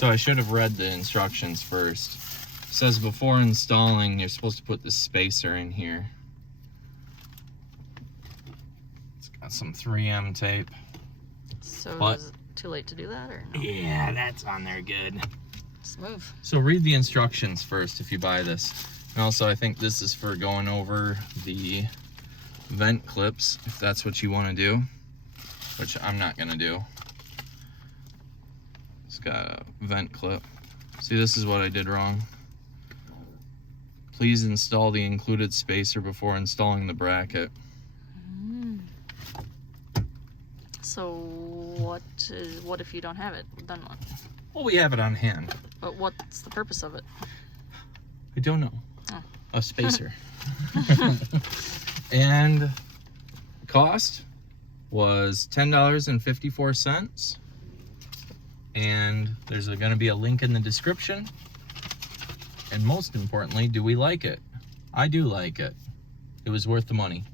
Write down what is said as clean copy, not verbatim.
So I should have read the instructions first. It says before installing, you're supposed to put the spacer in here. It's got some 3M tape. So But, is it too late to do that, or no? yeah, that's on there good. Smooth. So read the instructions first if you buy this. And also I think this is for going over the vent clips, if that's what you want to do, which I'm not going to do. It's got a vent clip. See, this is what I did wrong. Please install the included spacer before installing the bracket. So what if you don't have it? Then what? Well, we have it on hand. But what's the purpose of it? I don't know. Oh. A spacer. And cost was $10.54. And there's going to be a link in the description. And most importantly, do we like it? I do like it. It was worth the money.